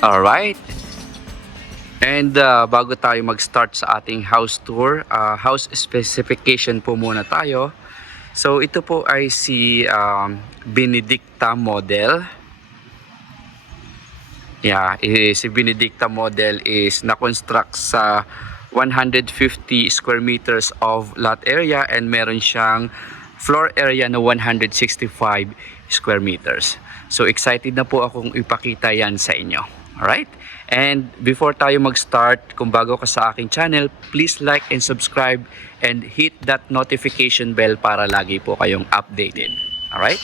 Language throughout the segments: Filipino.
Alright. And bago tayo mag-start sa ating house tour, house specification po muna tayo. So ito po ay si Benedicta model. Si Benedicta model is na-construct sa 150 square meters of lot area and meron siyang floor area na 165 square meters. So excited na po akong ipakita yan sa inyo. Alright? And before tayo mag-start, kung bago ka sa aking channel, please like and subscribe and hit that notification bell para lagi po kayong updated. Alright?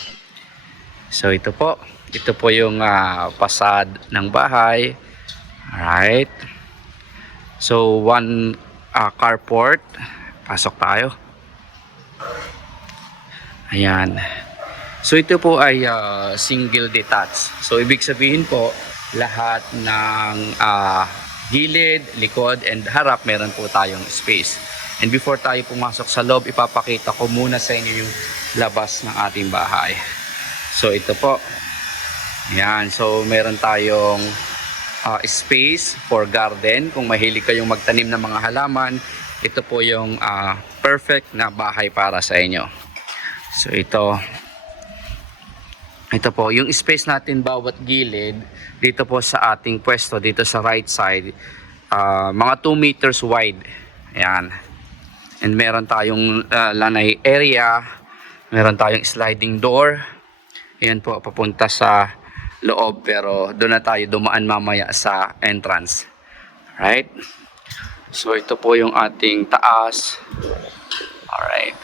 So ito po yung facade ng bahay. Alright? So one carport. Pasok tayo. Ayan. So ito po ay single detached. So ibig sabihin po, lahat ng gilid, likod, and harap meron po tayong space. And before tayo pumasok sa loob, ipapakita ko muna sa inyo yung labas ng ating bahay. So ito po. Ayan. So meron tayong space for garden. Kung mahilig kayong magtanim ng mga halaman, ito po yung perfect na bahay para sa inyo. So ito po, yung space natin bawat gilid, dito po sa ating pwesto, dito sa right side, mga 2 meters wide. Ayan. And meron tayong lanay area, meron tayong sliding door. Ayan po, papunta sa loob, pero doon na tayo dumaan mamaya sa entrance. Right? So ito po yung ating taas. Alright.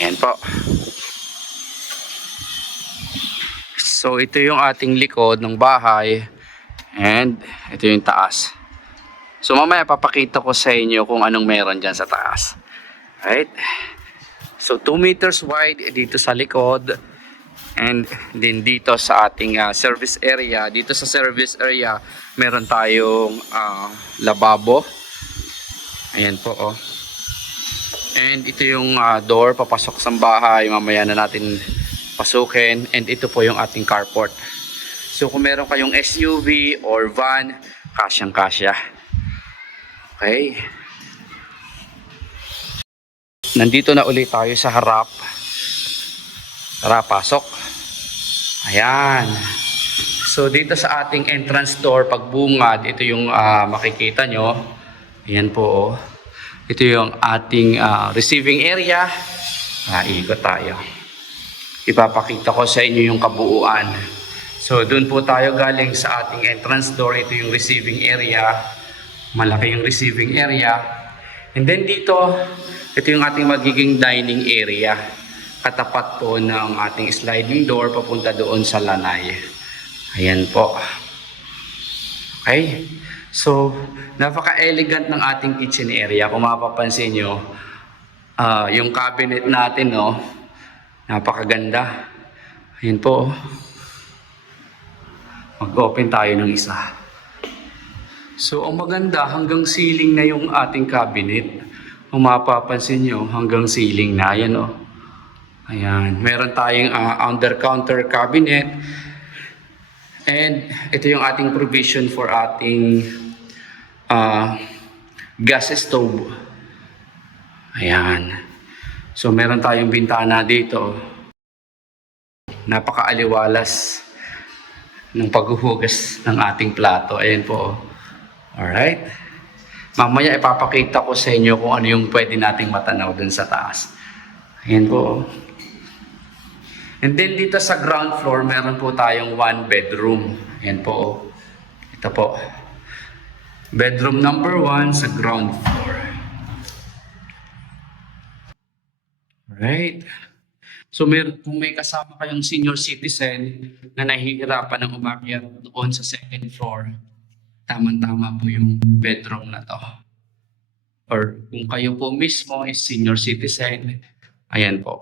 Ayan po. So ito yung ating likod ng bahay and ito yung taas. So mamaya papakita ko sa inyo kung anong meron dyan sa taas. Right? So 2 meters wide dito sa likod and din dito sa ating service area. Dito sa service area meron tayong lababo. Ayan po oh. And ito yung door papasok sa bahay. Mamaya na natin pasukin, and ito po yung ating carport. So kung meron kayong SUV or van, kasyang-kasya. Okay. Nandito na ulit tayo sa harap. Tara, pasok. Ayan. So dito sa ating entrance door, pagbungad, ito yung makikita nyo. Ayan po oh. Ito yung ating receiving area. Ikot tayo. Ipapakita ko sa inyo yung kabuuan. So doon po tayo galing sa ating entrance door. Ito yung receiving area. Malaki yung receiving area. And then dito, ito yung ating magiging dining area. Katapat po ng ating sliding door papunta doon sa lanay. Ayan po. Okay. So napaka-elegant ng ating kitchen area. Kung mapapansin nyo, yung cabinet natin, no? Napakaganda. Ayan po. Mag-open tayo ng isa. So, ang maganda, hanggang ceiling na yung ating cabinet. Kung mapapansin nyo, hanggang ceiling na. Ayan o. Ayan. Meron tayong under-counter cabinet. And ito yung ating provision for ating gas stove. Ayan. So meron tayong bintana dito. Napakaaliwalas ng paghuhugas ng ating plato. Ayan po. Alright. Mamaya ipapakita ko sa inyo kung ano yung pwede nating matanaw dun sa taas. Ayan po. And then dito sa ground floor, meron po tayong 1 bedroom. Ayan po. Ito po. Bedroom number 1 sa ground floor. Right. So kung may kasama kayong senior citizen na nahihirapan ng umakyat doon sa second floor, tamang-tama po yung bedroom na to. Or kung kayo po mismo is senior citizen, ayan po.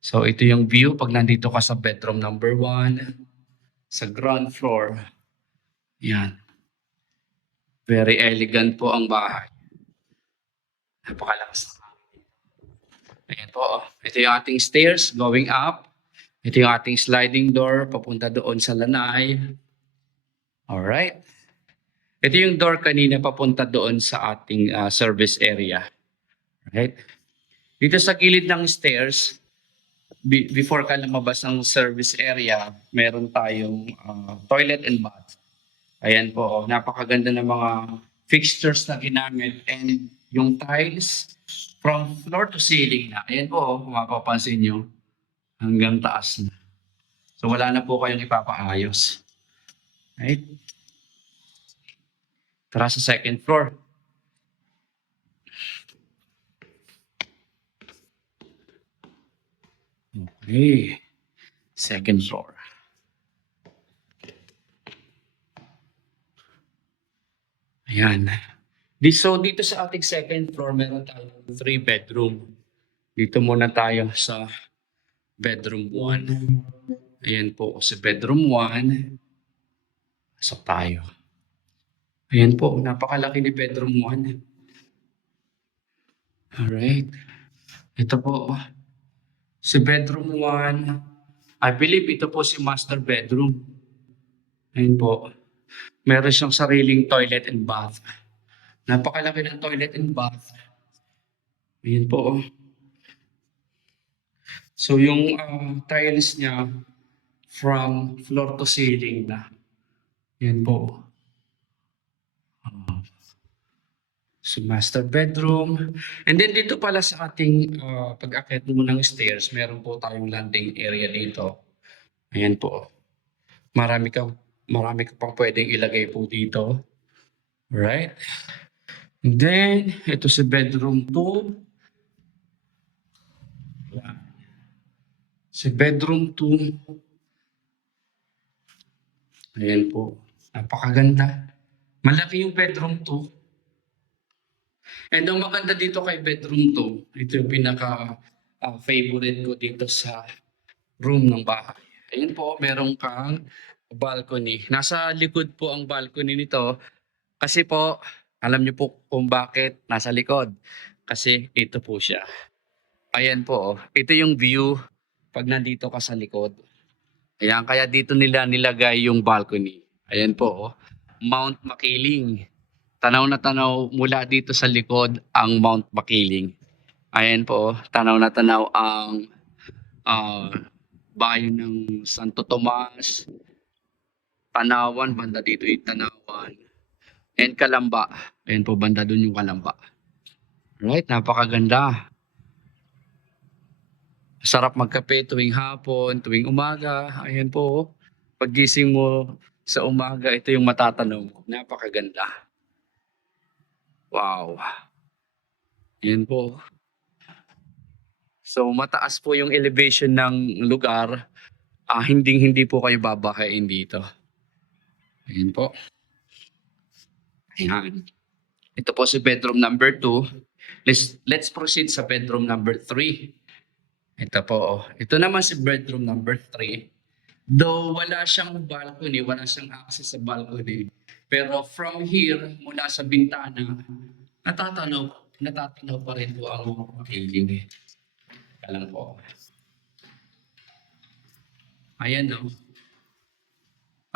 So ito yung view pag nandito ka sa bedroom number 1 sa ground floor. Ayan. Very elegant po ang bahay. Napakalakas. Ayan po. Ito yung ating stairs going up. Ito yung ating sliding door papunta doon sa lanai. Alright. Ito yung door kanina papunta doon sa ating service area. Right? Dito sa gilid ng stairs, before ka lumabas ng service area, meron tayong toilet and bath. Ayan po, napakaganda ng mga fixtures na ginamit and yung tiles from floor to ceiling na. Ayan po, kung mapapansin nyo, hanggang taas na. So wala na po kayong ipapaayos. Right? Tara sa second floor. Okay. Second floor. Ayan. So dito sa ating second floor, meron tayong 3 bedroom. Dito muna tayo sa bedroom 1. Ayan po, sa bedroom 1. Pasok tayo. Ayan po, napakalaki ni bedroom 1. Alright. Ito po, si bedroom 1. I believe ito po si master bedroom. Ayan po. Meron siyang sariling toilet and bath. Napakalaki ng toilet and bath. Ayan po. So yung tiles niya from floor to ceiling na. Ayan po. So master bedroom. And then dito pala sa ating pag-akyat mo ng stairs, meron po tayong landing area dito. Ayan po. Marami ka pang pwedeng ilagay po dito. Right? And then, ito si bedroom 2. Yan. Si bedroom 2. Ayan po. Napakaganda. Malaki yung bedroom 2. And ang maganda dito kay bedroom 2, ito yung pinaka-favorite ko dito sa room ng bahay. Ayan po, meron kang balcony. Nasa likod po ang balcony nito. Kasi po, alam niyo po kung bakit nasa likod. Kasi ito po siya. Ayan po, ito yung view pag nandito ka sa likod. Ayan, kaya dito nila nilagay yung balcony. Ayan po, Mount Makiling. Tanaw na tanaw mula dito sa likod ang Mount Makiling. Ayan po, tanaw na tanaw ang bayan ng Santo Tomas, Tanawan, banda dito yung Tanawan, and Kalamba. Ayan po, banda dun yung Kalamba. Right, napakaganda. Sarap magkape tuwing hapon, tuwing umaga. Ayan po, paggising mo sa umaga, ito yung matatanaw mo. Napakaganda. Wow. Yan po. So mataas po yung elevation ng lugar. Hindi po kayo babahain dito. Ayan po. Ayan. Ito po si bedroom number 2. Let's proceed sa bedroom number 3. Ito po. Ito naman si bedroom number 3. Though wala siyang balcony, wala siyang access sa balcony. Pero from here, mula sa bintana, natatanaw pa rin po ang pakiling. Alam po. Ayan o.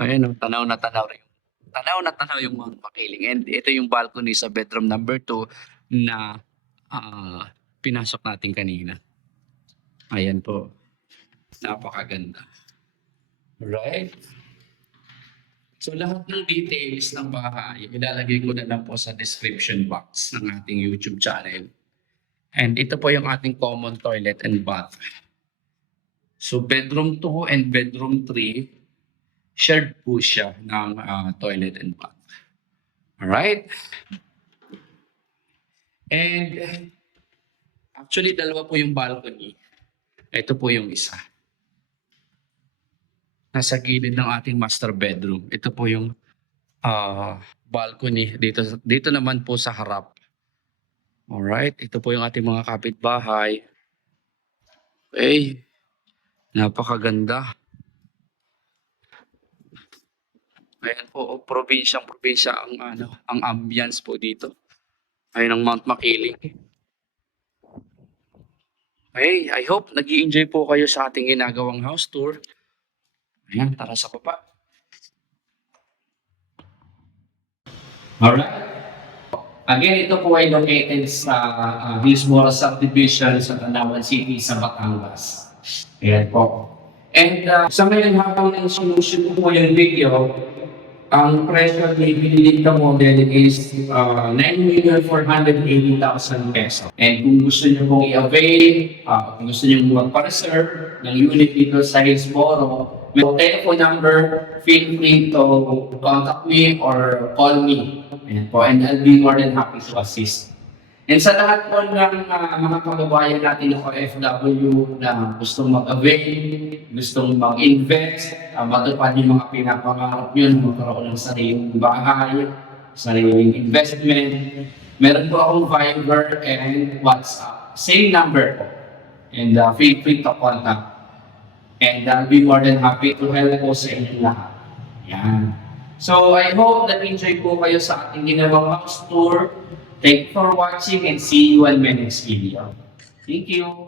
Ayan o, tanaw na tanaw rin. Tanaw na tanaw yung Mount Makiling. And ito yung balcony sa bedroom number 2 na pinasok natin kanina. Ayan po. Napakaganda. Right? So lahat ng details ng bahay, ilalagay ko na lang po sa description box ng ating YouTube channel. And ito po yung ating common toilet and bath. So bedroom 2 and bedroom 3, shared po siya ng toilet and bath. Alright? And actually, dalawa po yung balcony. Ito po yung isa. Nasa gilid ng ating master bedroom. Ito po yung balcony. Dito naman po sa harap. Alright, ito po yung ating mga kapitbahay. Okay, napakaganda. Ayan po, probinsya ang ambience po dito. Ayun ang Mount Makiling. Okay, I hope nag enjoy po kayo sa ating ginagawang house tour. Ayan, tara sa baba. Alright. Again, ito po ay located sa Hillsboro Subdivision sa Tanawan City sa Batangas. Ayan po. And sa ngayon habang sinusunod ko po yung video, ang presyo ni binili ka model is 9,480,000 pesos. And kung gusto niyo pong i-avail, kung gusto niyo magpa-reserve ng unit dito sa Hillsboro, may telephone number, feel free to contact me or call me. Ayan po, and I'll be more than happy to assist. And sa lahat po ng mga kababayan natin na OFW na gustong mag-avail, gustong mag-invest, matupad yung mga pinapangarap yun, magkaroon ng sariling bahay, sariling investment, meron po akong Viber and WhatsApp. Same number po. And feel free to contact. And I'll be more than happy to help po sa inyong lahat. Yan. So I hope that enjoy po kayo sa ating ginawang house tour. Thank you for watching and see you on my next video. Thank you.